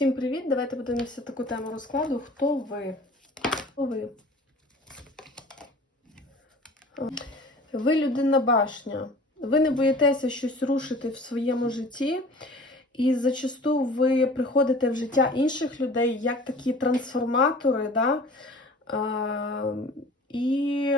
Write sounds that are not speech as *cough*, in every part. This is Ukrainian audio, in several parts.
Всім привіт! Давайте подивимося таку тему розкладу. Хто ви? Хто ви? Ви людина башня. Ви не боїтеся щось рушити в своєму житті, і зачасту ви приходите в життя інших людей як такі трансформатори, да? а, і,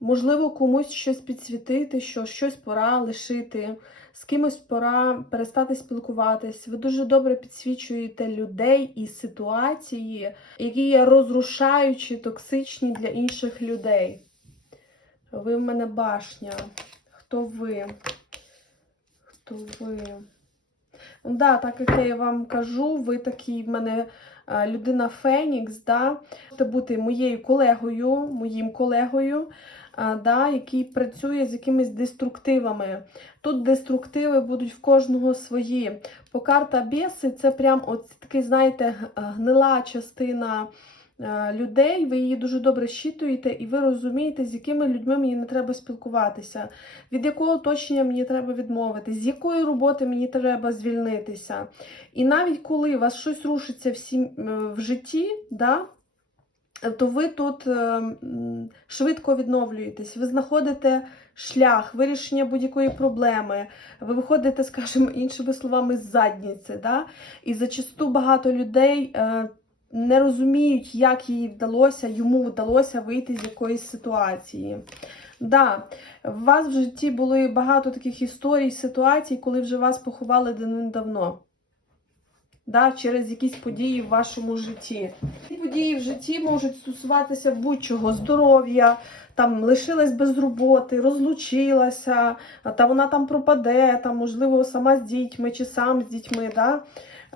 можливо, комусь щось підсвітити, що щось пора лишити, з кимось пора перестати спілкуватись. Ви дуже добре підсвічуєте людей і ситуації, які є розрушаючі, токсичні для інших людей. Ви в мене башня. Хто ви? Хто ви? Да, так як я вам кажу, ви такий в мене е, людина Фенікс, да? можете бути моєю колегою, моїм колегою, да, який працює з якимись деструктивами. Тут деструктиви будуть в кожного свої. По карта Беси це прям от такий, знаєте, гнила частина е, людей. Ви її дуже добре щитуєте, і ви розумієте, з якими людьми мені не треба спілкуватися, від якого оточення мені треба відмовитись, з якої роботи мені треба звільнитися. І навіть коли у вас щось рушиться в, сім... е, в житті, да, то ви тут е, швидко відновлюєтесь, ви знаходите шлях вирішення будь-якої проблеми, ви виходите, скажімо, іншими словами, з задніці. Да? І зачасту багато людей е, не розуміють, як їй вдалося, йому вдалося вийти з якоїсь ситуації. Да, у вас в житті були багато таких історій, ситуацій, коли вже вас поховали давним-давно. Да, через якісь події в вашому житті. Ці події в житті можуть стосуватися будь-чого, здоров'я, там лишилась без роботи, розлучилася, та вона там пропаде, там, можливо, сама з дітьми чи сам з дітьми. Да?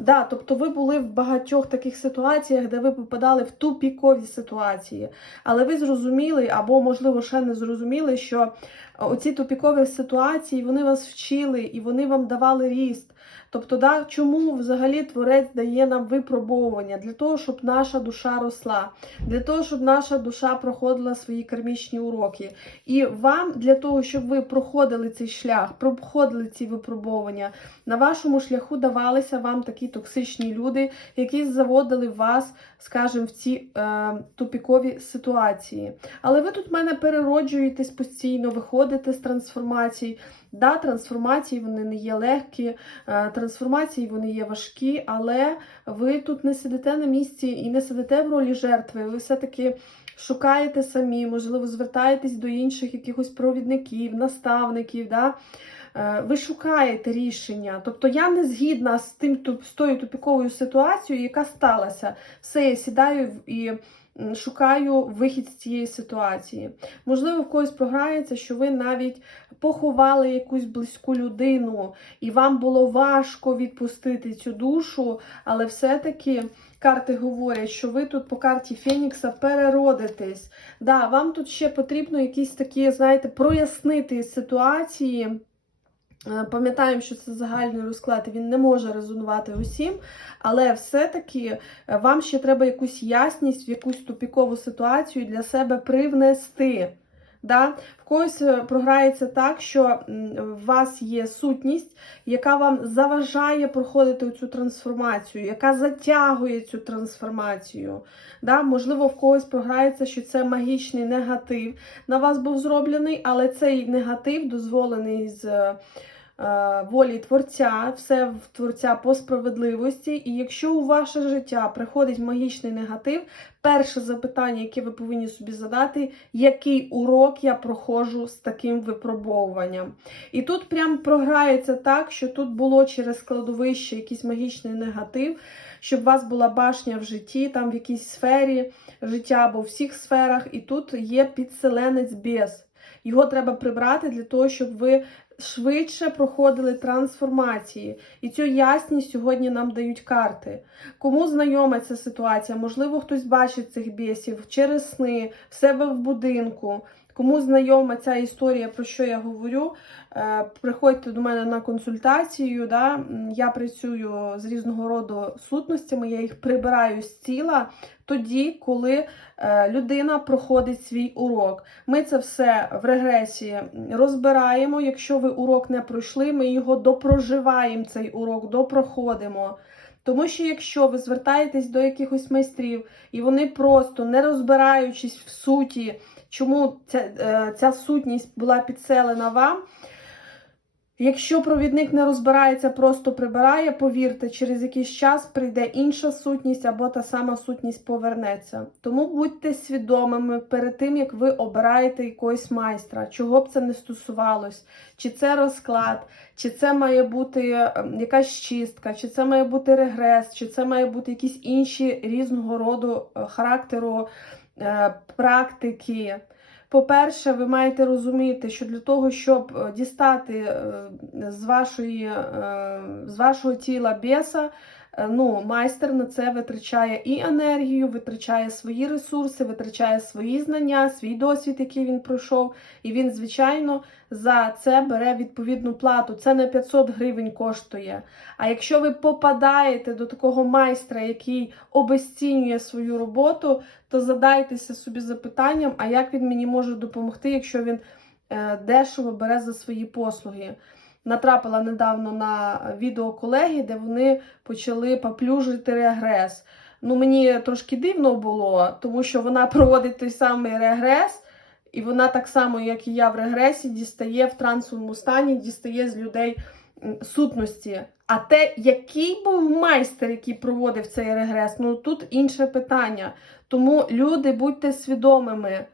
Да, тобто ви були в багатьох таких ситуаціях, де ви попадали в тупікові ситуації. Але ви зрозуміли, або, можливо, ще не зрозуміли, що оці тупікові ситуації вони вас вчили і вони вам давали ріст. Тобто, да, чому взагалі творець дає нам випробовування? Для того, щоб наша душа росла, для того, щоб наша душа проходила свої кармічні уроки. І вам для того, щоб ви проходили цей шлях, проходили ці випробовування, на вашому шляху давалися вам такі токсичні люди, які заводили вас, скажімо, в ці е, тупікові ситуації. Але ви тут в мене перероджуєтесь постійно, виходите з трансформацій. Да, трансформації вони не є легкі, е, трансформації вони є важкі, але ви тут не сидите на місці і не сидите в ролі жертви. Ви все-таки шукаєте самі, можливо, звертаєтесь до інших якихось провідників, наставників. Да? Е, Ви шукаєте рішення. Тобто я не згідна з тим з тою тупіковою ситуацією, яка сталася. Все, я сідаю і шукаю вихід з цієї ситуації. Можливо, в когось програється, що ви навіть поховали якусь близьку людину, і вам було важко відпустити цю душу, але все-таки. Карти говорять, що ви тут по карті Фенікса переродитесь. Да, вам тут ще потрібно якісь такі, знаєте, прояснити ситуації. Е, Пам'ятаємо, що це загальний розклад, він не може резонувати усім, але все-таки е, вам ще треба якусь ясність в якусь тупікову ситуацію для себе привнести. Да? В когось е, програється так, що в вас є сутність, яка вам заважає проходити цю трансформацію, яка затягує цю трансформацію. Да? Можливо, в когось програється, що це магічний негатив на вас був зроблений, але цей негатив дозволений з волі творця, все в творця по справедливості. І якщо у ваше життя приходить магічний негатив, перше запитання, яке ви повинні собі задати, який урок я проходжу з таким випробовуванням. І тут прям програється так, що тут було через складовище якийсь магічний негатив, щоб у вас була башня в житті, там в якійсь сфері життя або в всіх сферах, і тут є підселенець без. Його треба прибрати для того, щоб ви швидше проходили трансформації. І цю ясність сьогодні нам дають карти. Кому знайома ця ситуація? Можливо, хтось бачить цих бісів через сни, в себе в будинку. Кому знайома ця історія, про що я говорю, е, приходьте до мене на консультацію. Да? Я працюю з різного роду сутностями, я їх прибираю з тіла тоді, коли е, людина проходить свій урок. Ми це все в регресії розбираємо. Якщо ви урок не пройшли, ми його допроживаємо, цей урок, допроходимо. Тому що якщо ви звертаєтесь до якихось майстрів, і вони просто не розбираючись в суті, чому ця, е, ця сутність була підселена вам. Якщо провідник не розбирається, просто прибирає, повірте, через якийсь час прийде інша сутність або та сама сутність повернеться. Тому будьте свідомими перед тим, як ви обираєте якогось майстра, чого б це не стосувалось, чи це розклад, чи це має бути ем, якась чистка, чи це має бути регрес, чи це має бути якісь інші різного роду е, характеру е, практики. По-перше, ви маєте розуміти, що для того, щоб е, дістати е, з, вашої, е, з вашого тіла беса, е, ну, майстер на це витрачає і енергію, витрачає свої ресурси, витрачає свої знання, свій досвід, який він пройшов. І він, звичайно, за це бере відповідну плату. Це не 500 гривень коштує. А якщо ви попадаєте до такого майстра, який обесцінює свою роботу, то задайтеся собі запитанням, а як він мені може допомогти, якщо він е, дешево бере за свої послуги. Натрапила недавно на відео колеги, де вони почали поплюжити регрес. Ну, мені трошки дивно було, тому що вона проводить той самий регрес, і вона так само, як і я в регресі, дістає в трансовому стані, дістає з людей сутності. А те, який був майстер, який проводив цей регрес, ну тут інше питання. Тому люди, будьте свідомими.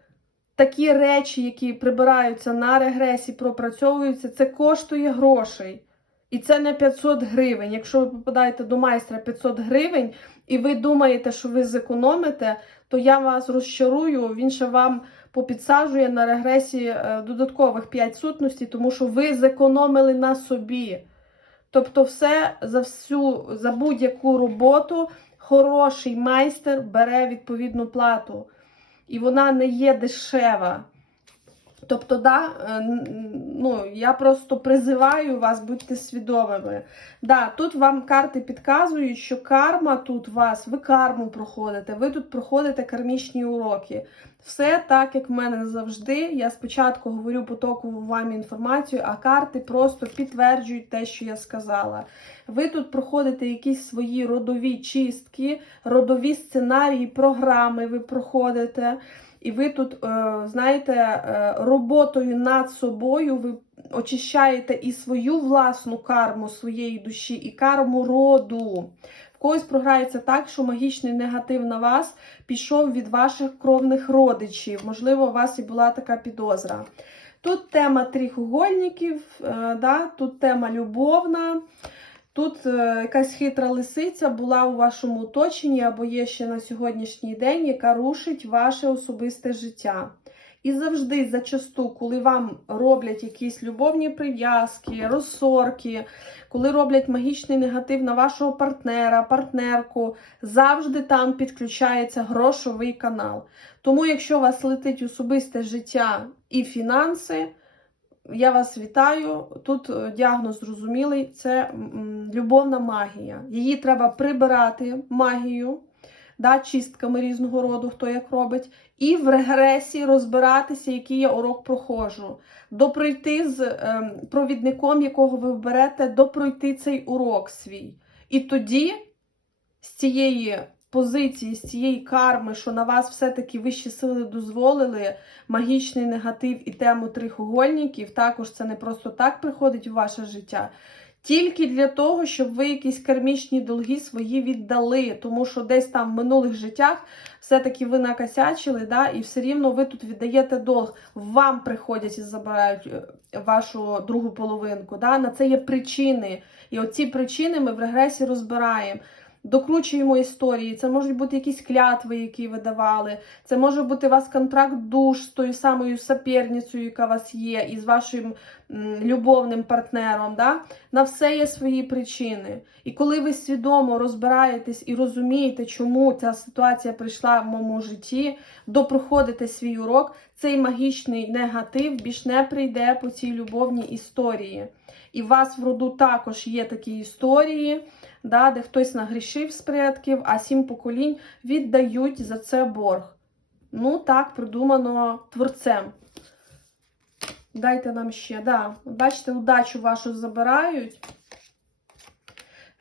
Такі речі, які прибираються на регресі, пропрацьовуються, це коштує грошей. І це не 500 гривень. Якщо ви попадаєте до майстра 500 гривень, і ви думаєте, що ви зекономите, то я вас розчарую, він ще вам попідсаджує на регресі е, додаткових 5 сутностей, тому що ви зекономили на собі. Тобто, все за всю, за будь-яку роботу хороший майстер бере відповідну плату. І вона не є дешева. Тобто, да, е, ну, я просто призиваю вас, будьте свідомими. Да, тут вам карти підказують, що карма тут вас, ви карму проходите, ви тут проходите кармічні уроки. Все так, як в мене завжди. Я спочатку говорю потокову вам інформацію, а карти просто підтверджують те, що я сказала. Ви тут проходите якісь свої родові чистки, родові сценарії, програми ви проходите. І ви тут, е, знаєте, е, роботою над собою ви очищаєте і свою власну карму своєї душі, і карму роду. В когось програється так, що магічний негатив на вас пішов від ваших кровних родичів. Можливо, у вас і була така підозра. Тут тема трихугольників, е, да, тут тема любовна. Тут е, якась хитра лисиця була у вашому оточенні або є ще на сьогоднішній день, яка рушить ваше особисте життя. І завжди, зачасту, коли вам роблять якісь любовні прив'язки, розсорки, коли роблять магічний негатив на вашого партнера, партнерку, завжди там підключається грошовий канал. Тому, якщо у вас летить особисте життя і фінанси, я вас вітаю. Тут е, діагноз зрозумілий, це любовна магія. Її треба прибирати магію, да, чистками різного роду, хто як робить, і в регресі розбиратися, який я урок проходжу. Допройти з ем, провідником, якого ви вберете, допройти цей урок свій. І тоді з цієї позиції, з цієї карми, що на вас все-таки вищі сили дозволили, магічний негатив і тему трихугольників, також це не просто так приходить у ваше життя. Тільки для того, щоб ви якісь кармічні долги свої віддали, тому що десь там в минулих життях все-таки ви накосячили, да, і все рівно ви тут віддаєте долг. Вам приходять і забирають е, вашу другу половинку. Да? На це є причини. І оці причини ми в регресі розбираємо. Докручуємо історії. Це можуть бути якісь клятви, які ви давали. Це може бути у вас контракт душ з тою самою соперницею, яка у вас є, і з вашим любовним партнером. Да? На все є свої причини. І коли ви свідомо розбираєтесь і розумієте, чому ця ситуація прийшла в моєму житті, допроходите свій урок, цей магічний негатив більш не прийде по цій любовній історії. І у вас в роду також є такі історії, да, де хтось нагрішив з предків, а сім поколінь віддають за це борг. Ну, так, придумано творцем. Дайте нам ще, да. Бачите, удачу вашу забирають.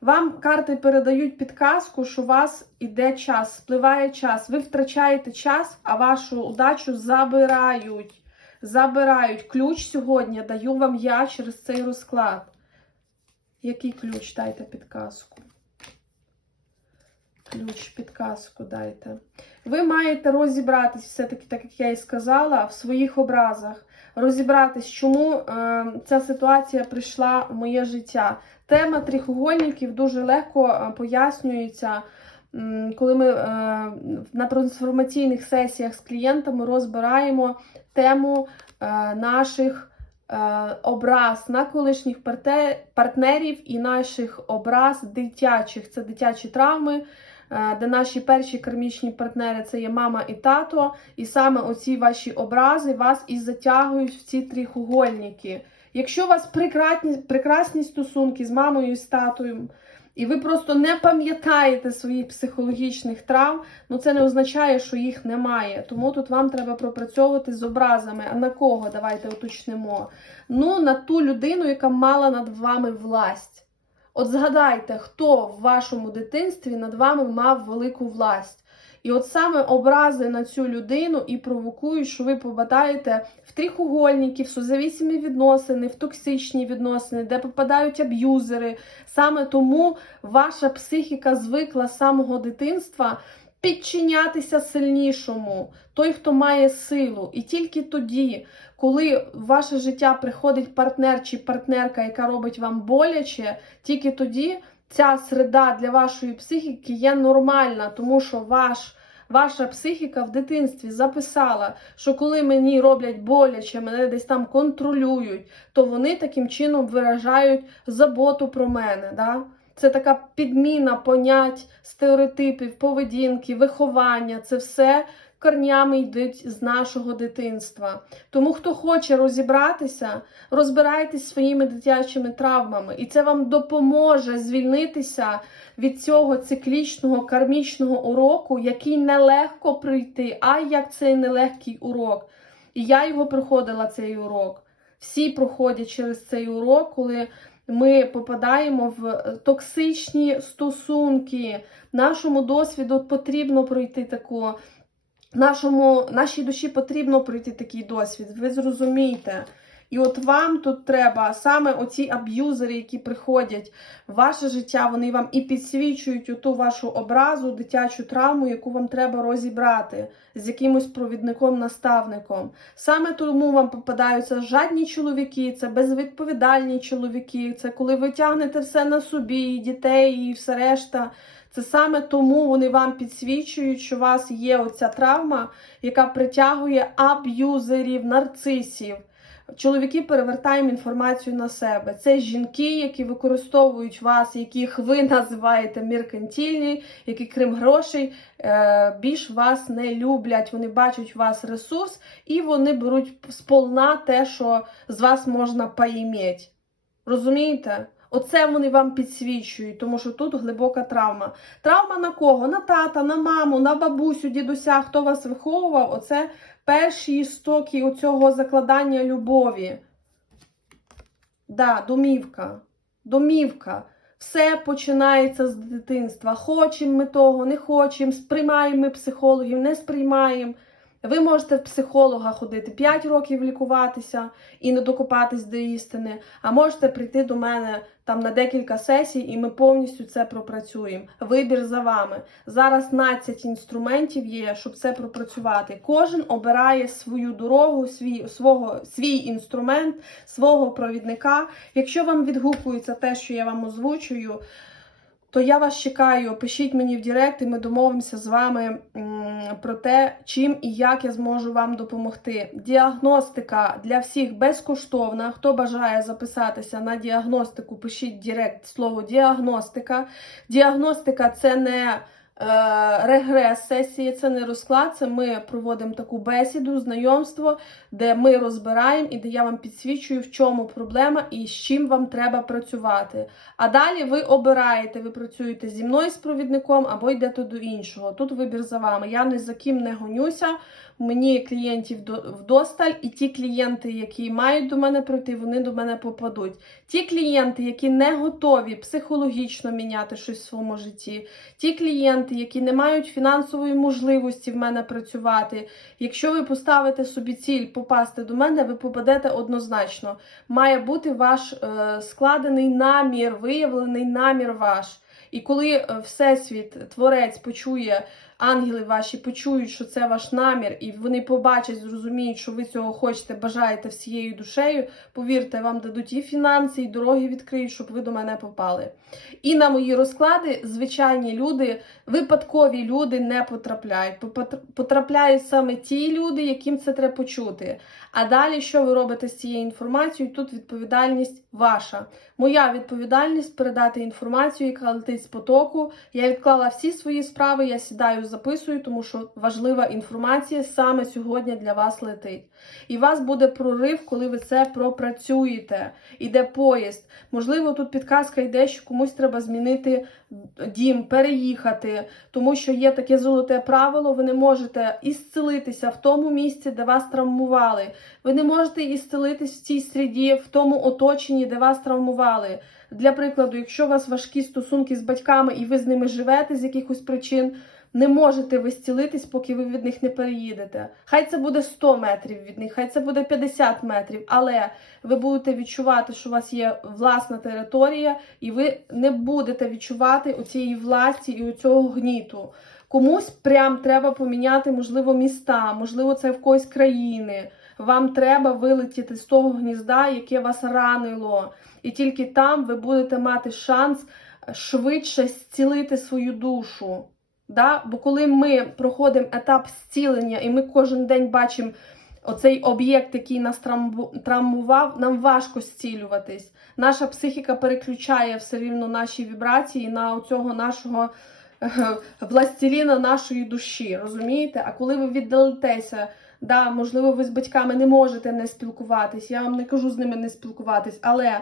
Вам карти передають підказку, що у вас іде час, спливає час. Ви втрачаєте час, а вашу удачу забирають. Забирають. Ключ сьогодні даю вам я через цей розклад. Який ключ? Дайте підказку. Ключ, підказку дайте. Ви маєте розібратись, все-таки, так як я і сказала, в своїх образах. Розібратись, чому е, ця ситуація прийшла в моє життя. Тема трихугольників дуже легко е, пояснюється, коли ми е, на трансформаційних сесіях з клієнтами розбираємо тему е, наших образ на колишніх партнерів і наших образ дитячих. Це дитячі травми. е, Де наші перші кармічні партнери це є мама і тато, і саме оці ваші образи вас і затягують в ці трихугольники. Якщо у вас прекрасні, прекрасні стосунки з мамою і з татою, і ви просто не пам'ятаєте своїх психологічних травм, ну це не означає, що їх немає. Тому тут вам треба пропрацьовувати з образами. А на кого? Давайте уточнимо. Ну, на ту людину, яка мала над вами власть. От згадайте, хто в вашому дитинстві над вами мав велику власть. І от саме образи на цю людину і провокують, що ви попадаєте в трихугольники, в созавісімі відносини, в токсичні відносини, де попадають аб'юзери. Саме тому ваша психіка звикла з самого дитинства підчинятися сильнішому, той, хто має силу. І тільки тоді, коли в ваше життя приходить партнер чи партнерка, яка робить вам боляче, тільки тоді ця среда для вашої психіки є нормальна, тому що ваш. Ваша психіка в дитинстві записала, що коли мені роблять боляче, мене десь там контролюють, то вони таким чином виражають заботу про мене. Да? Це така підміна понять, стереотипів, поведінки, виховання. Це все корнями йдуть з нашого дитинства. Тому хто хоче розібратися, розбирайтесь своїми дитячими травмами, і це вам допоможе звільнитися від цього циклічного кармічного уроку, який нелегко пройти. Ай, як цей нелегкий урок. І я його проходила цей урок. Всі проходять через цей урок, коли ми попадаємо в токсичні стосунки. Нашому досвіду потрібно пройти таку. Нашому, нашій душі потрібно пройти такий досвід. Ви зрозумієте. І от вам тут треба саме оці аб'юзери, які приходять в ваше життя, вони вам і підсвічують оту вашу образу, дитячу травму, яку вам треба розібрати з якимось провідником-наставником. Саме тому вам попадаються жадні чоловіки, це безвідповідальні чоловіки, це коли ви тягнете все на собі, і дітей, і все решта. Це саме тому вони вам підсвічують, що у вас є оця травма, яка притягує аб'юзерів, нарцисів. Чоловіки перевертаємо інформацію на себе. Це жінки, які використовують вас, яких ви *laughs* називаєте меркантильні, які крім грошей е, більш вас не люблять. Вони бачать у вас ресурс і вони беруть сполна те, що з вас можна поїмати. Розумієте? Оце вони вам підсвічують, тому що тут глибока травма. Травма на кого? На тата, на маму, на бабусю, дідуся, хто вас виховував. Оце перші істоки оцього закладання любові. Да, домівка. Домівка. Все починається з дитинства. Хочемо ми того, не хочемо, сприймаємо ми психологів, не сприймаємо. Ви можете в психолога ходити 5 років лікуватися і не докопатись до істини, а можете прийти до мене там на декілька сесій, і ми повністю це пропрацюємо. Вибір за вами. Зараз 12 інструментів є, щоб це пропрацювати. Кожен обирає свою дорогу, свій, свого, свій інструмент, свого провідника. Якщо вам відгукується те, що я вам озвучую, то я вас чекаю. Пишіть мені в Директ, і ми домовимося з вами про те, чим і як я зможу вам допомогти. Діагностика для всіх безкоштовна. Хто бажає записатися на діагностику, пишіть в Директ слово діагностика. Діагностика це не е, регрес-сесія, це не розклад, це ми проводимо таку бесіду, знайомство, де ми розбираємо і де я вам підсвічую, в чому проблема і з чим вам треба працювати. А далі ви обираєте, ви працюєте зі мною з провідником або йдете до іншого. Тут вибір за вами. Я ні за ким не гонюся. Мені клієнтів до- вдосталь, і ті клієнти, які мають до мене прийти, вони до мене попадуть. Ті клієнти, які не готові психологічно міняти щось в своєму житті, ті клієнти, які не мають фінансової можливості в мене працювати. Якщо ви поставите собі ціль попасти до мене, ви попадете однозначно. Має бути ваш е, складений намір, виявлений намір ваш. І коли е, Всесвіт, Творець почує, ангели ваші почують, що це ваш намір, і вони побачать, зрозуміють, що ви цього хочете, бажаєте всією душею, повірте, вам дадуть і фінанси, і дороги відкриють, щоб ви до мене попали. І на мої розклади звичайні люди, випадкові люди не потрапляють. Потрапляють саме ті люди, яким це треба почути. А далі, що ви робите з цією інформацією? Тут відповідальність ваша. Моя відповідальність передати інформацію, яка летить з потоку. Я відклала всі свої справи, я сідаю, записую, тому що важлива інформація саме сьогодні для вас летить. І у вас буде прорив, коли ви це пропрацюєте. Іде поїзд. Можливо, тут підказка йде, що комусь треба змінити дім, переїхати, тому що є таке золоте правило, ви не можете ісцелитися в тому місці, де вас травмували. Ви не можете ісцелитись в цій сріді, в тому оточенні, де вас травмували. Для прикладу, якщо у вас важкі стосунки з батьками і ви з ними живете з якихось причин, не можете ви зцілитись, поки ви від них не переїдете. Хай це буде 100 метрів від них, хай це буде 50 метрів, але ви будете відчувати, що у вас є власна територія, і ви не будете відчувати оцієї власті і оцього гніту. Комусь прям треба поміняти, можливо, міста, можливо, це в когось країни. Вам треба вилетіти з того гнізда, яке вас ранило. І тільки там ви будете мати шанс швидше зцілити свою душу. Да? Бо коли ми проходимо етап зцілення, і ми кожен день бачимо оцей об'єкт, який нас травмував, нам важко зцілюватись. Наша психіка переключає все рівно наші вібрації на оцього нашого властеліна нашої душі. Розумієте? А коли ви віддалитеся, да, можливо, ви з батьками не можете не спілкуватись. Я вам не кажу з ними не спілкуватись, але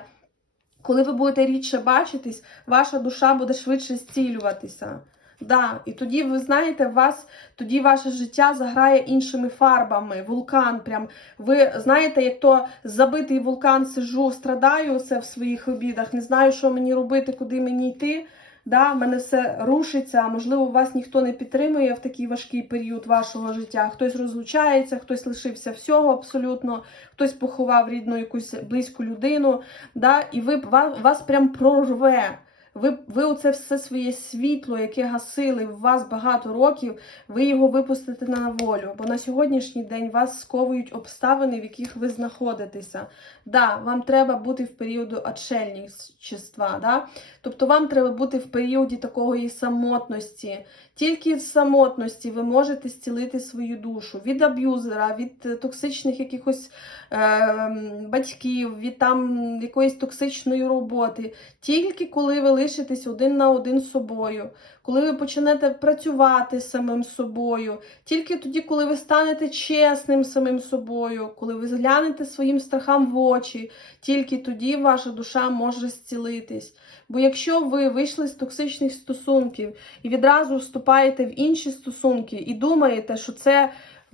коли ви будете рідше бачитись, ваша душа буде швидше зцілюватися. Да, і тоді ви знаєте, вас тоді ваше життя заграє іншими фарбами. Вулкан, прям ви знаєте, як то забитий вулкан сижу, страдаю це в своїх обідах, не знаю, що мені робити, куди мені йти. Да, в мене все рушиться. Можливо, вас ніхто не підтримує в такий важкий період вашого життя. Хтось розлучається, хтось лишився всього абсолютно, хтось поховав рідну якусь близьку людину. Да, і ви вас прям прорве. Ви, ви оце все своє світло, яке гасили в вас багато років, ви його випустите на волю. Бо на сьогоднішній день вас сковують обставини, в яких ви знаходитеся. Да, вам треба бути в періоду отшельничества, да? Тобто вам треба бути в періоді такої самотності. Тільки в самотності ви можете зцілити свою душу від аб'юзера, від е, токсичних якихось е, батьків, від там якоїсь токсичної роботи. Тільки коли ви лишитесь один на один з собою, коли ви почнете працювати з самим собою, тільки тоді, коли ви станете чесним самим собою, коли ви зглянете своїм страхам в очі, тільки тоді ваша душа може зцілитись. Бо якщо ви вийшли з токсичних стосунків і відразу вступаєте в інші стосунки і думаєте, що це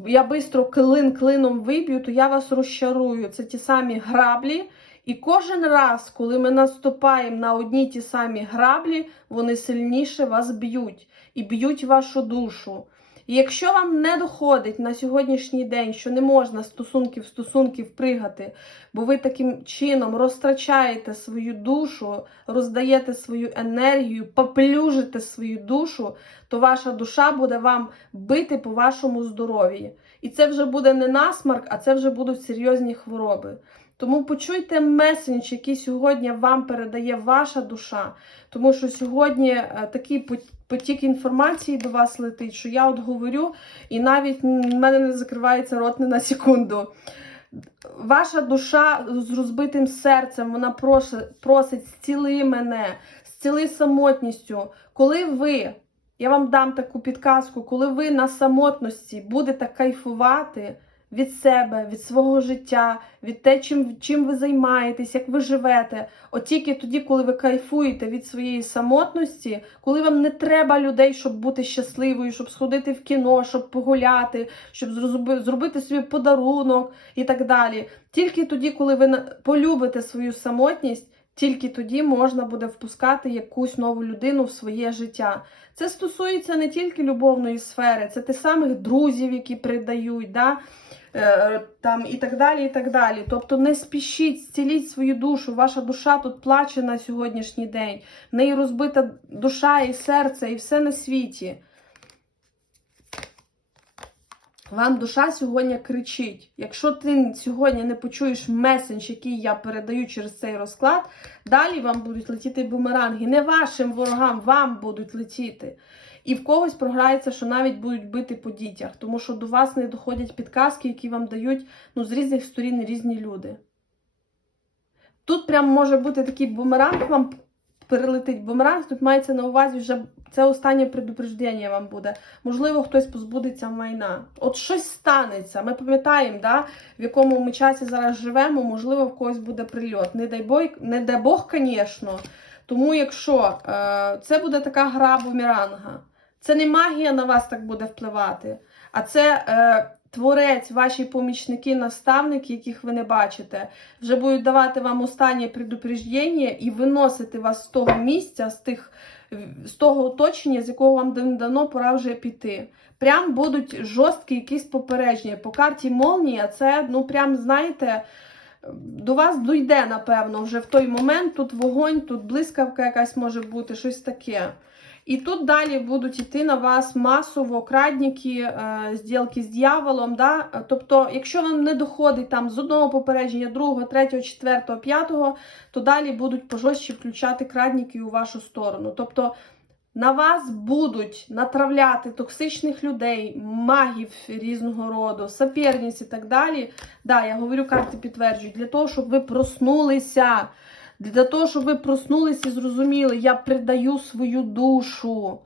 я швидко клин клином виб'ю, то я вас розчарую. Це ті самі граблі. І кожен раз, коли ми наступаємо на одні ті самі граблі, вони сильніше вас б'ють і б'ють вашу душу. І якщо вам не доходить на сьогоднішній день, що не можна стосунків стосунків пригати, бо ви таким чином розтрачаєте свою душу, роздаєте свою енергію, поплюжите свою душу, то ваша душа буде вам бити по вашому здоров'ю. І це вже буде не насмарк, а це вже будуть серйозні хвороби. Тому почуйте месендж, який сьогодні вам передає ваша душа, тому що сьогодні е, такий потік інформації до вас летить, що я от говорю, і навіть в мене не закривається рот не на секунду. Ваша душа з розбитим серцем, вона проси- просить, зціли мене, зціли самотністю. Коли ви Я вам дам таку підказку, коли ви на самотності будете кайфувати від себе, від свого життя, від те, чим, чим ви займаєтесь, як ви живете. От тільки тоді, коли ви кайфуєте від своєї самотності, коли вам не треба людей, щоб бути щасливою, щоб сходити в кіно, щоб погуляти, щоб зробити собі подарунок і так далі. Тільки тоді, коли ви полюбите свою самотність, тільки тоді можна буде впускати якусь нову людину в своє життя. Це стосується не тільки любовної сфери, це тих самих друзів, які придають, да? е, там, і так далі. і так далі. Тобто не спішіть, зціліть свою душу. Ваша душа тут плаче на сьогоднішній день. В неї розбита душа і серце, і все на світі. Вам душа сьогодні кричить. Якщо ти сьогодні не почуєш месендж, який я передаю через цей розклад, далі вам будуть летіти бумеранги. Не вашим ворогам, вам будуть летіти. І в когось програється, що навіть будуть бити по дітях, тому що до вас не доходять підказки, які вам дають ну, з різних сторін різні люди. Тут прям може бути такий бумеранг, вам перелетить бумеранг, тут мається на увазі вже це останнє предупреждення вам буде. Можливо, хтось позбудеться майна. От щось станеться. Ми пам'ятаємо, да, в якому ми часі зараз живемо, можливо, в когось буде прильот. Не дай Бог, не дай Бог, звісно. Тому якщо е, це буде така гра бумеранга, це не магія на вас так буде впливати, а це е, творець, ваші помічники, наставники, яких ви не бачите, вже будуть давати вам останнє предупреждення і виносити вас з того місця, з тих з того оточення, з якого вам давно пора вже піти. Прям будуть жорсткі якісь попередження. По карті молнія, це, ну прям, знаєте, до вас дойде, напевно, вже в той момент. Тут вогонь, тут блискавка якась може бути, щось таке. І тут далі будуть йти на вас масово крадники, е, зділки з дьяволом. Да? Тобто, якщо вам не доходить там з одного попередження, другого, третього, четвертого, п'ятого, то далі будуть пожорстче включати крадників у вашу сторону. Тобто на вас будуть натравляти токсичних людей, магів різного роду, соперниць і так далі. Да, я говорю, карти підтверджують, для того, щоб ви проснулися. Для того, щоб ви проснулися і зрозуміли, я придаю свою душу.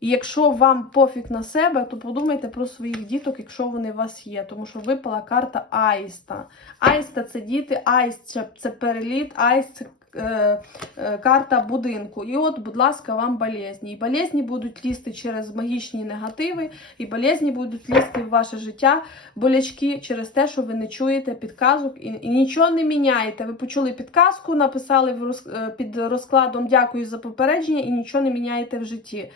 І якщо вам пофіг на себе, то подумайте про своїх діток, якщо вони у вас є. Тому що випала карта Аїста. Аїста це діти, Аїст це переліт, Аїст це карта будинку. І от, будь ласка, вам болезні. І болезні будуть лізти через магічні негативи, і болезні будуть лізти в ваше життя, болячки через те, що ви не чуєте підказок і, і нічого не міняєте. Ви почули підказку, написали в роз, е, під розкладом Дякую за попередження і нічого не міняєте в житті.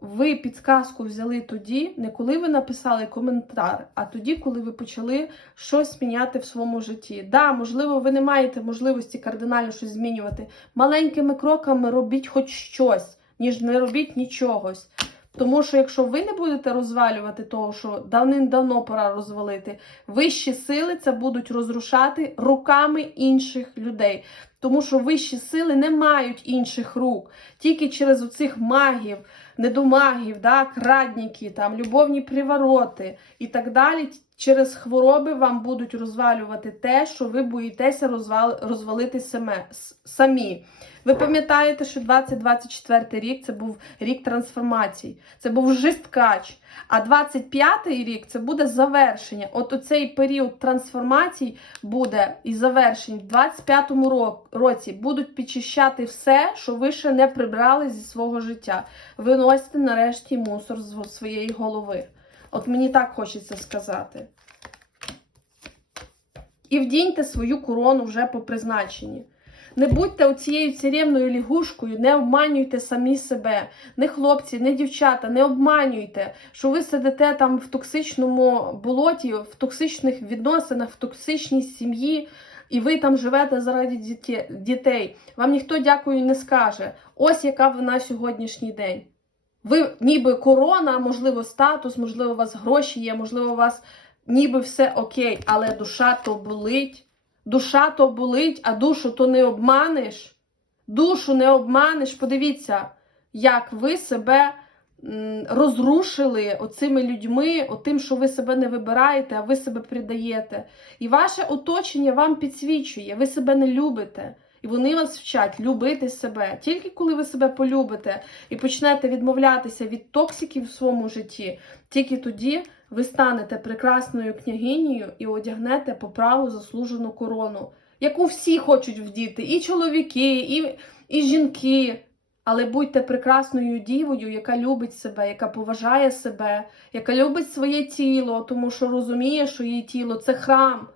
Ви підсказку взяли тоді, не коли ви написали коментар, а тоді, коли ви почали щось міняти в своєму житті. Да, можливо, ви не маєте можливості кардинально щось змінювати. Маленькими кроками робіть хоч щось, ніж не робіть нічогось. Тому що якщо ви не будете розвалювати того, що давним-давно пора розвалити, вищі сили це будуть розрушати руками інших людей. Тому що вищі сили не мають інших рук. Тільки через оцих магів, недомагів, да, крадники, там, любовні привороти і так далі. Через хвороби вам будуть розвалювати те, що ви боїтеся розвал... розвалити саме, самі. Ви пам'ятаєте, що 2024 рік це був рік трансформацій, це був жисткач. А 25-й рік це буде завершення. От оцей період трансформацій буде і завершень в 25-му році будуть підчищати все, що ви ще не прибрали зі свого життя. Виносите нарешті мусор з своєї голови. От мені так хочеться сказати. І вдіньте свою корону вже по призначенні. Не будьте оцією царівною лягушкою, не обманюйте самі себе. Не хлопці, не дівчата, не обманюйте, що ви сидите там в токсичному болоті, в токсичних відносинах, в токсичній сім'ї, і ви там живете заради дітей. Вам ніхто дякую не скаже. Ось яка вона сьогоднішній день. Ви ніби корона, можливо, статус, можливо, у вас гроші є, можливо, у вас ніби все окей, але душа то болить. Душа то болить, а душу то не обманеш. Душу не обманеш. Подивіться, як ви себе розрушили оцими людьми, отим, що ви себе не вибираєте, а ви себе придаєте. І ваше оточення вам підсвічує, ви себе не любите. І вони вас вчать любити себе. Тільки коли ви себе полюбите і почнете відмовлятися від токсиків в своєму житті, тільки тоді ви станете прекрасною княгинею і одягнете по праву заслужену корону, яку всі хочуть вдіти, і чоловіки, і, і жінки. Але будьте прекрасною дівою, яка любить себе, яка поважає себе, яка любить своє тіло, тому що розуміє, що її тіло це храм.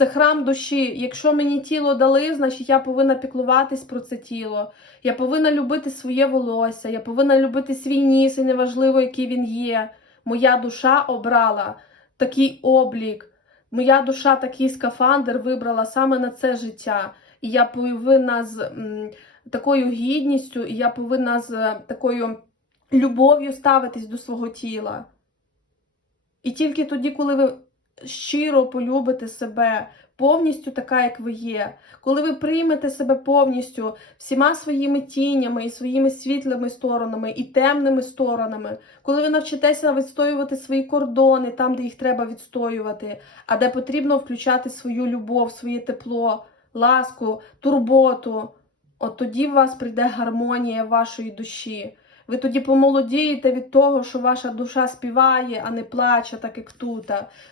Це храм душі. Якщо мені тіло дали, значить я повинна піклуватись про це тіло. Я повинна любити своє волосся, я повинна любити свій ніс, і неважливо, який він є. Моя душа обрала такий облік. Моя душа такий скафандр вибрала саме на це життя. І я повинна з м, такою гідністю, і я повинна з такою любов'ю ставитись до свого тіла. І тільки тоді, коли ви щиро полюбите себе, повністю така, як ви є, коли ви приймете себе повністю всіма своїми тінями і своїми світлими сторонами і темними сторонами, коли ви навчитеся відстоювати свої кордони там, де їх треба відстоювати, а де потрібно включати свою любов, своє тепло, ласку, турботу, от тоді в вас прийде гармонія вашої душі. Ви тоді помолодієте від того, що ваша душа співає, а не плаче, так як тут.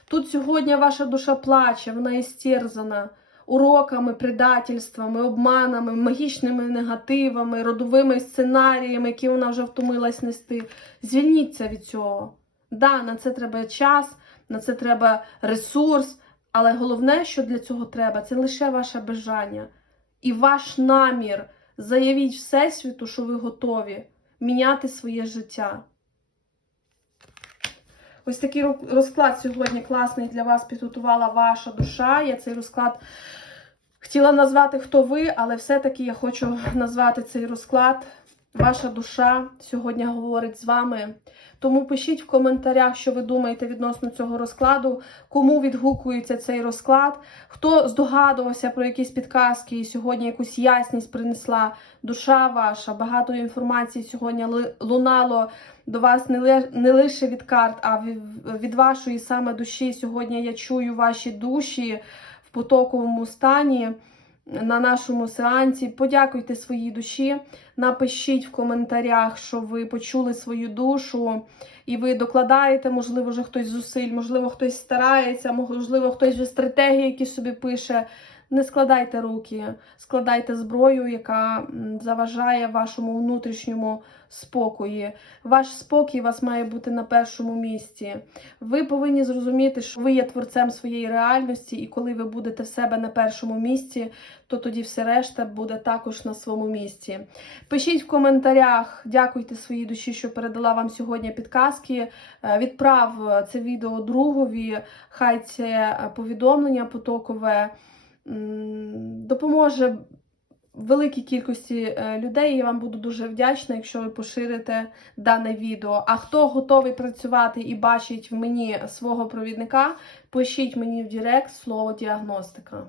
Тут сьогодні ваша душа плаче, вона істерзана уроками, предательствами, обманами, магічними негативами, родовими сценаріями, які вона вже втомилась нести. Звільніться від цього. Да, на це треба час, на це треба ресурс, але головне, що для цього треба, це лише ваше бажання і ваш намір. Заявіть Всесвіту, що ви готові міняти своє життя. Ось такий розклад сьогодні класний для вас підготувала ваша душа. Я цей розклад хотіла назвати хто ви, але все-таки я хочу назвати цей розклад. Ваша душа сьогодні говорить з вами. Тому пишіть в коментарях, що ви думаєте відносно цього розкладу, кому відгукується цей розклад, хто здогадувався про якісь підказки і сьогодні якусь ясність принесла душа ваша. Багато інформації сьогодні лунало до вас не, лише від карт, а від, вашої саме душі. Сьогодні я чую ваші душі в потоковому стані на нашому сеансі. Подякуйте своїй душі, напишіть в коментарях, що ви почули свою душу, і ви докладаєте, можливо, вже хтось зусиль, можливо, хтось старається, можливо, хтось вже стратегії, які собі пише. Не складайте руки, складайте зброю, яка заважає вашому внутрішньому спокої. Ваш спокій вас має бути на першому місці. Ви повинні зрозуміти, що ви є творцем своєї реальності, і коли ви будете в себе на першому місці, то тоді все решта буде також на своєму місці. Пишіть в коментарях, дякуйте своїй душі, що передала вам сьогодні підказки. Е, Відправ е, це відео другові, хай це е, повідомлення потокове допоможе великій кількості е, людей. Я вам буду дуже вдячна, якщо ви поширите дане відео. А хто готовий працювати і бачить в мені свого провідника, пишіть мені в Директ слово діагностика.